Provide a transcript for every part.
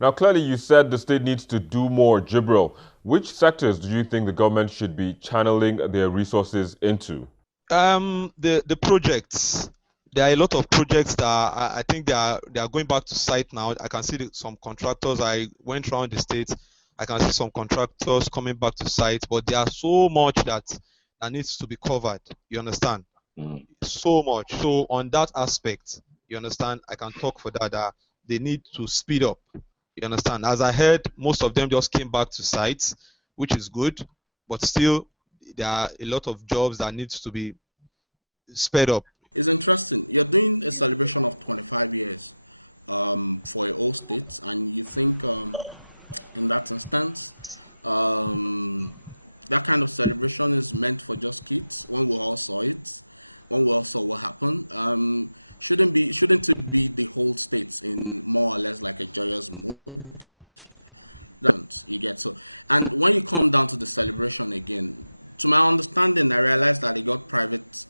Now, clearly, you said the state needs to do more, Jibril. Which sectors do you think the government should be channeling their resources into? The projects. There are a lot of projects that I think they are going back to site now. I can see some contractors. I went around the state. I can see some contractors coming back to site, but there are so much that needs to be covered. You understand? Mm. So much. So on that aspect, you understand, I can talk for that they need to speed up. You understand? As I heard, most of them just came back to sites, which is good, but still there are a lot of jobs that needs to be sped up. It's interesting. You're doing a celebration of 25 years for a whole state, and you think in that instance, um, that kind of celebration is meant for just kids. When we all saw it, when we all saw what happened, shouldn't it be the whole state in more or less like a joyous mood? You get so, and when you come down to the celebration again, to my understanding, I realized that they got private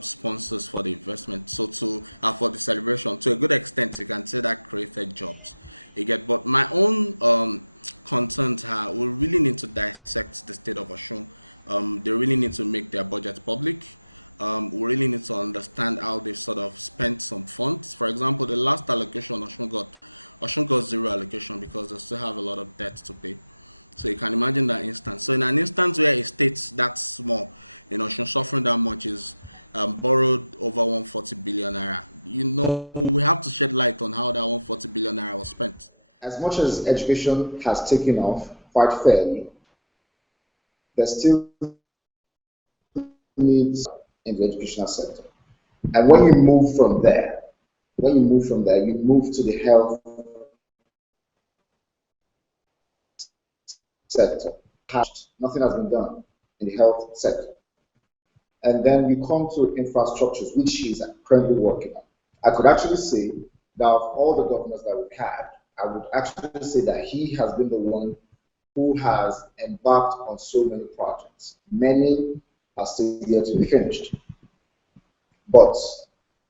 sponsors for the investment. So to for the celebration, to a good extent, you can say that created jobs. You get, but my own concerns are we really need to dissect the state of Osun. They really need to make their budget public. We really need to understand how they sort of spent some funds. For example, the last allocation Osun got zero allocation because they still have a lot of debt to pay. So you can imagine that instance. So in an instance where a state that small, Osun suffering that much is borrowed over 140 billion naira. We have to shed light on how that 140 billion naira was spent. As much as education has taken off quite fairly, there's still needs in the educational sector. And when you move from there, you move to the health sector. Nothing has been done in the health sector. And then you come to infrastructures, which he's currently working on. I could actually say that of all the governors that we've had, I would actually say that he has been the one who has embarked on so many projects. Many are still yet to be finished. But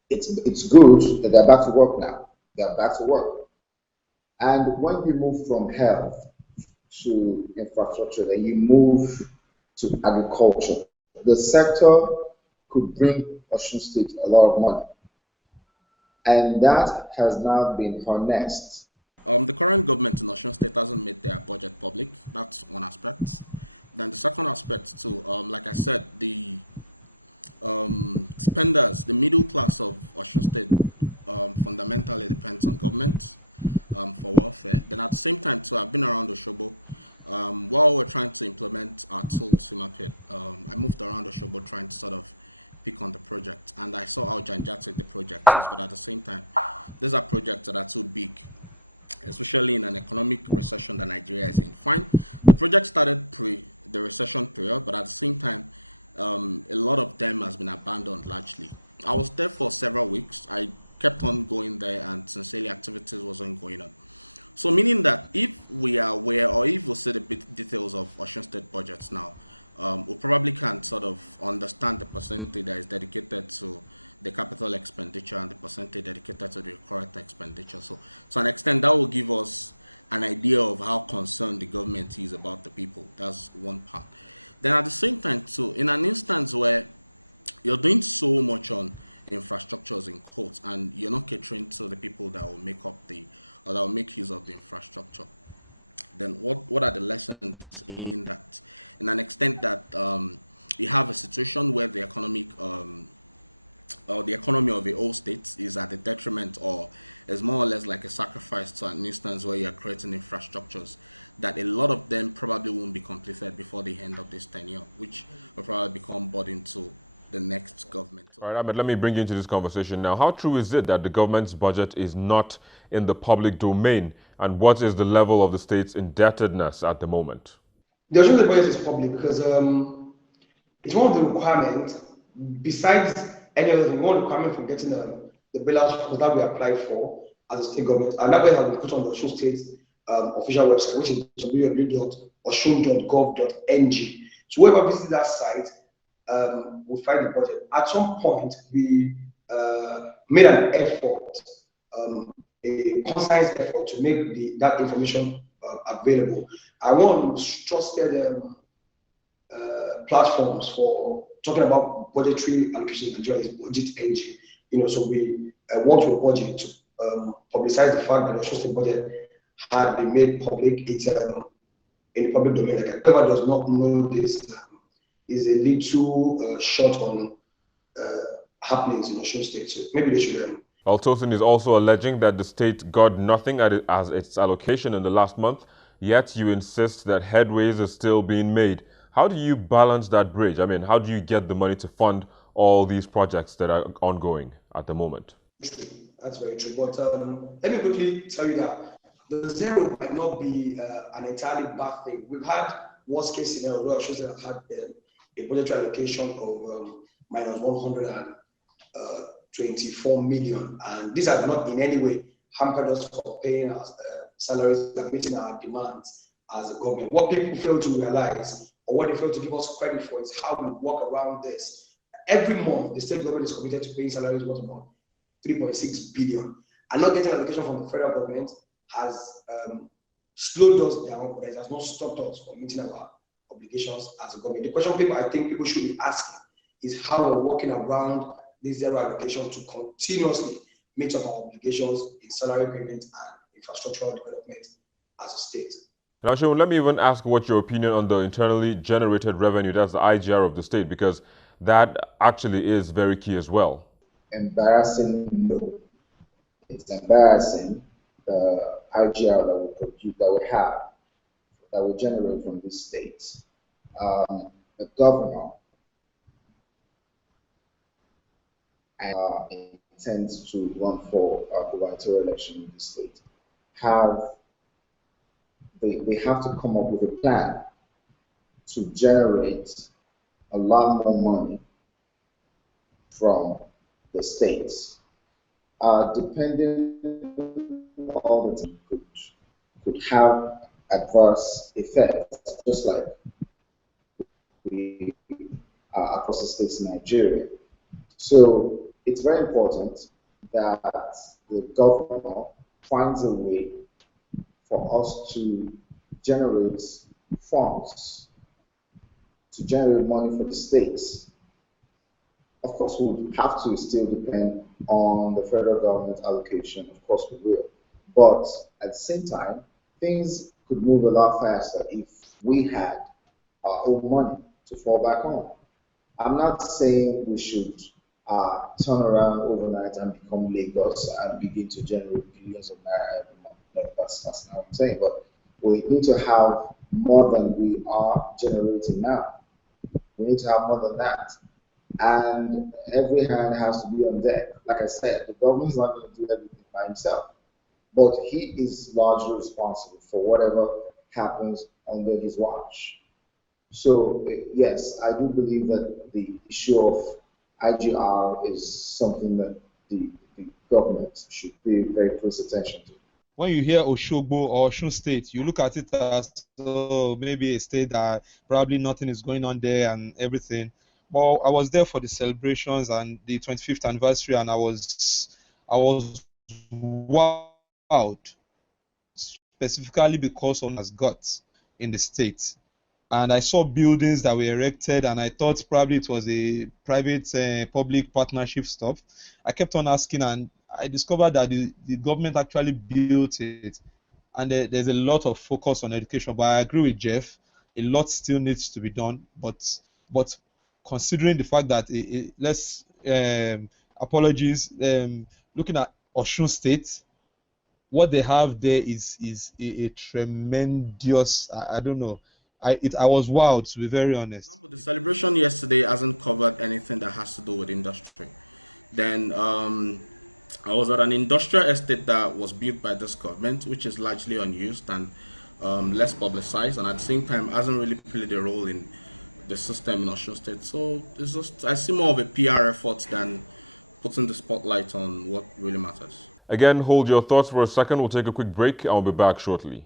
it's good that they're back to work now. They're back to work. And when you move from health to infrastructure, then you move to agriculture. The sector could bring Osun State a lot of money. And that has now been harnessed. The current government in Osun State hasn't made their budget public. That's one aspect. Then the second aspect too, like I said, the spenders, the middle class of Osun State, fundamentally depends on government for welfare. Then at the same time, too, I've been around Oshobo. While we're trying to implement our tools in Mapit, I moved around Oshobo trying to sort of pick on the project, and I saw how gigantic the project is. But at the same time, these are projects that are too big, especially in an economic recession that Nigeria is in. Fine, the project started pre the recession period, but at the same time, a lot of them has been abandoned largely. I was there for several weeks. I kept on going there, and sincerely, activities wasn't going on. So meaning that if we are aware, or if we see the details of Osun State budgets now, we probably can sort of understand the percentage that is dedicated to the capital expenditure and the percentage dedicated to the current expenditure. So to an extent, that will give us an idea of how concerned the government is about the people. That's one part. Then at the same time, too, in an instance where you're doing so much on infrastructures in quotes and you're not catering to the people that will make up the or that will make use of the infrastructure, then what are the lessons in that, in an extent that you have a situation where the economic or the economy of a whole state is at the detriment or is more or less like a sacrifice to an instance where you're creating infrastructures that a lot of them probably won't be completed before the end of this tenure, which will probably become burden to the next government. All right, Ahmed, let me bring you into this conversation now. How true is it that the government's budget is not in the public domain? And what is the level of the state's indebtedness at the moment? The Ocean State budget is public because it's one of the requirements, besides any other thing, one requirement for getting the bailout because that we apply for as a state government. And that budget has been put on the Osun State official website, which is www.osun.gov.ng. So whoever visits that site will find the budget. At some point, we made an effort a concise effort to make that information available. I want trusted platforms for talking about budgetary allocation in Nigeria is Budget Engine. So we worked with budget to publicize the fact that the Osun State budget had been made public. It's in the public domain. Like, whoever does not know this is a little short on happenings in Osun State. So maybe they should. Tosin is also alleging that the state got nothing as its allocation in the last month, yet you insist that headways is still being made. How do you balance that bridge? I mean, how do you get the money to fund all these projects that are ongoing at the moment? That's very true. But let me quickly tell you that the zero might not be an entirely bad thing. We've had worst case scenario where shows that had a budgetary allocation of minus 124 million, and these have not in any way hampered us for paying our salaries and meeting our demands as a government. What people fail to realize, or what they fail to give us credit for, is how we work around this. Every month, the state government is committed to paying salaries worth about 3.6 billion, and not getting allocation from the federal government has slowed us down, but it has not stopped us from meeting our obligations as a government. The question I think people should be asking is how we're working around this zero allocation to continuously meet up our obligations in salary payment and infrastructural development as a state. Now, Seun, let me even ask what your opinion on the internally generated revenue, that's the IGR of the state, because that actually is very key as well. Embarrassing, no. It's embarrassing, the IGR that we produce, that we have, that we generate from this state. The governor intends to run for a gubernatorial election in the state. They have to come up with a plan to generate a lot more money from the states. Depending all the time could have adverse effects, just like we across the states in Nigeria. So it's very important that the governor finds a way for us to generate funds, to generate money for the states. Of course, we'll have to still depend on the federal government allocation. Of course, we will. But at the same time, things could move a lot faster if we had our own money to fall back on. I'm not saying we should turn around overnight and become Lagos and begin to generate billions of naira every month. No, that's not what I'm saying. But we need to have more than we are generating now. We need to have more than that. And every hand has to be on deck. Like I said, the government's not going to do everything by himself. But he is largely responsible for whatever happens under his watch. So, yes, I do believe that the issue of IGR is something that the government should pay very close attention to. When you hear Oshogbo or Osun State, you look at it as maybe a state that probably nothing is going on there and everything. But I was there for the celebrations and the 25th anniversary, and I was wowed, specifically because of has got in the state. And I saw buildings that were erected, and I thought probably it was a private public partnership stuff. I kept on asking, and I discovered that the government actually built it, and there's a lot of focus on education. But I agree with Jeff, a lot still needs to be done. But considering the fact that apologies, looking at Osun State, what they have there is a tremendous. I don't know. I was wowed, to be very honest. The celebration yesterday hasn't covered anything that has to do with industry. Then I was at an industrial estate that was built by this government, which is largely unused and less publicized, and at the same time hasn't really played a role in the system in Osun State. So it's just, I see more of a PR effort than putting the spotlight on what really matters. Again, hold your thoughts for a second. We'll take a quick break and we'll be back shortly.